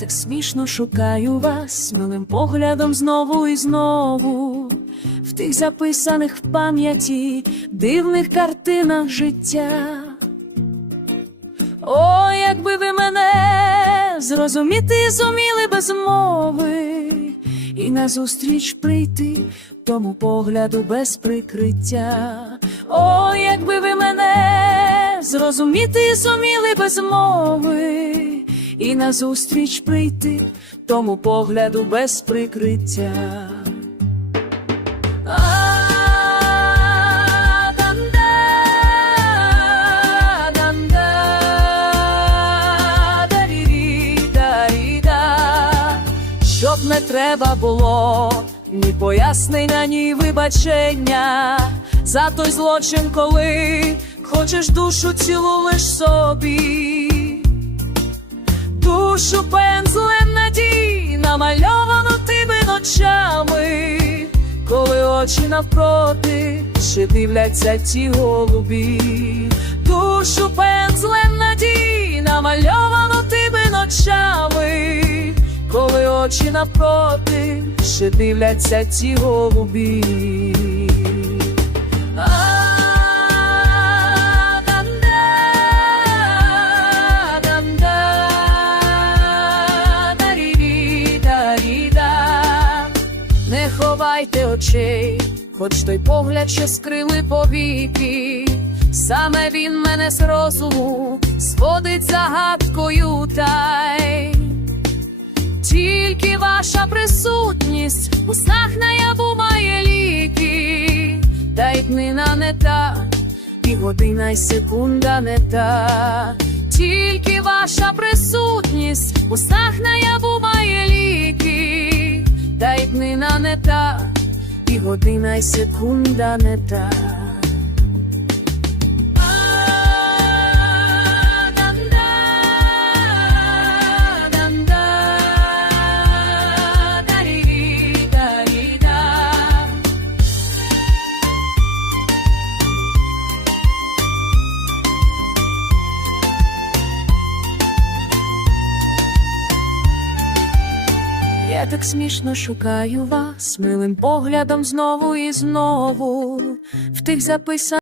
так смішно шукаю вас, милим поглядом знову і знову, в тих записаних в пам'яті дивних картинах життя. О, якби ви мене зрозуміти зуміли без мови, і назустріч прийти тому погляду без прикриття. О, якби ви мене зрозуміти зуміли без мови і назустріч прийти, тому погляду без прикриття. Щоб не треба було ні пояснення, ні вибачення за той злочин, коли хочеш душу цілу лиш собі. Душу пензлем надій, намальовано тими ночами, коли очі навпроти, ще дивляться ті голубі, душу пензлем надій, намальовано тими ночами, коли очі навпроти, ще дивляться ті голубі. підіймайте очей, хоч той погляд, що скрили повіки, саме він мене з розуму зводить загадкою, та тільки ваша присутність у снах наяву має ліки, та й днина не та, і година, й секунда не та, тільки ваша присутність у снах наяву має ліки. Та й днина не та і година, і секунда не та. Я так смішно шукаю вас, милим поглядом знову і знову в тих записах.